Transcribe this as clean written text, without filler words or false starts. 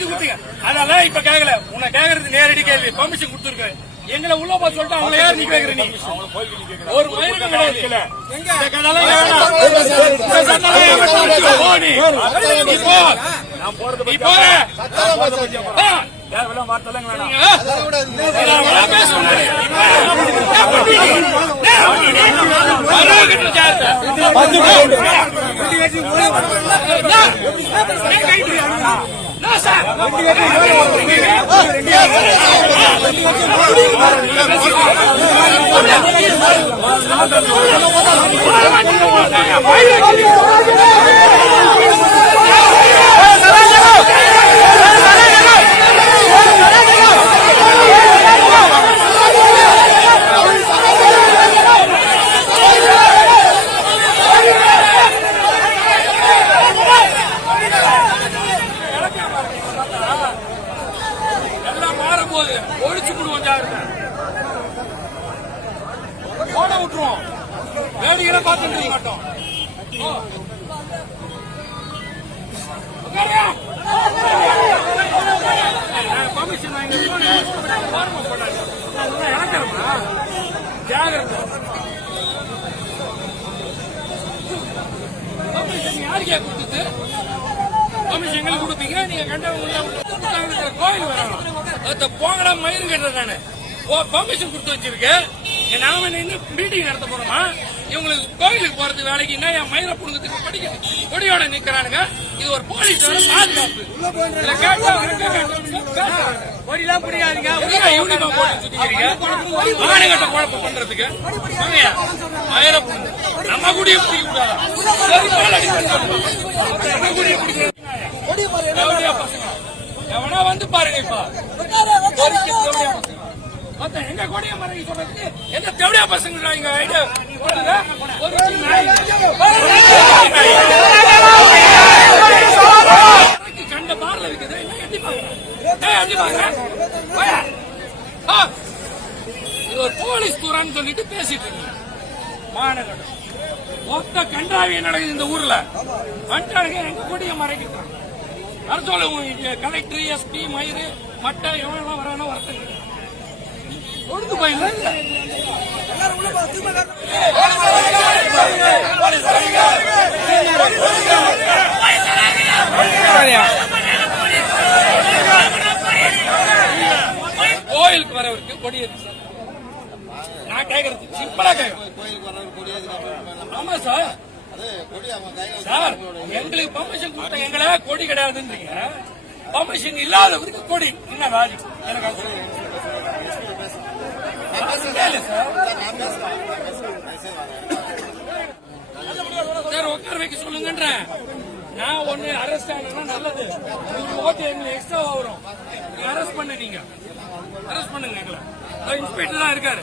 எது கொடுத்தீங்க? அதெல்லாம் இப்ப கேட்கல. உன்னை கேக்குறது நேரடி கேள்வி. பெர்மிஷன் கொடுத்துருக்கு. எங்களை உள்ள போய் சொல்லிட்டு அவங்களை யார் நீ கேக்குற? நீ ஒரு மயிலும் கிடையாது. ஒழிச்சு விடுவோம். போட விட்டுருவோம். வேடிக்கை பார்த்துட்டு மாட்டோம். பர்மிஷன் ஜாகிரதை. பர்மிஷன் யாருக்கே கொடுத்தது? பர்மிஷன் எங்களுக்கு கொடுப்பீங்க. நீங்க கண்டவங்க கோயில் வரணும். போங்கடா மயிறு கேட்டது நானு. பர்மிஷன் கொடுத்து வச்சிருக்கேன். நாம இன்னும் மீட்டிங் நடத்த போறோமா? இவங்களுக்கு கோயிலுக்கு போறது வேலைக்கு என்ன என் மயிரை புடுங்கிறதுக்கு படிக்க கொடியோட நிக்கிறானுங்க. இது ஒரு போலீஸ் பாதுகாப்பு. கொடியெல்லாம் பிடிக்காதீங்க. யூனிஃபார்ம் போட்டு சுத்திக்கிறீங்க. மாநகட்ட குழப்பம் பண்றதுக்கு மயிரை புடுங்க. நம்ம கூடிய பிடிக்க கூடாது. எவனா வந்து பாருங்க. இப்ப எங்க கொடிய மறைக்க சொல்றதுக்கு எந்த தேவையா பசங்க இங்க கண்ட பார்ல இருக்குது. இது ஒரு போலீஸ் துறைன்னு சொல்லிட்டு பேசிட்டு இருக்கீங்க. மாநகரம் மொத்த கண்டாவிய நடக்குது இந்த ஊர்ல. கண்டாங்க எங்க கொடிய மறைக்கிறாங்க. அரசோல கலெக்டர், எஸ்பி, மயிறு, மட்டை எவ்வளவு வரானோ வரத்துக்கு ஒழுங்கு போயில. கோயிலுக்கு வரவருக்கு கொடி இருக்கு சார். நான் கேட்கறது சிம்பிளா கேட்கறேன். ஆமா சார். சார் எங்களுக்கு பர்மிஷன் கொடுத்த எங்களை கொடி கிடையாதுன்றீங்க. பர்மிஷன் இல்லாதவருக்கு கொடி என்ன வேல்யூ? எனக்கு சார் உட்கார வைக்க சொல்லுங்கன்ற. நான் ஒண்ணு அரெஸ்ட் ஆனா நல்லது. ஓட்டு எங்களுக்கு எக்ஸ்ட்ரா வரும். அரெஸ்ட் பண்ண நீங்க அரெஸ்ட் பண்ணுங்க. எங்களை இன்ஸ்பெக்டர் தான் இருக்காரு.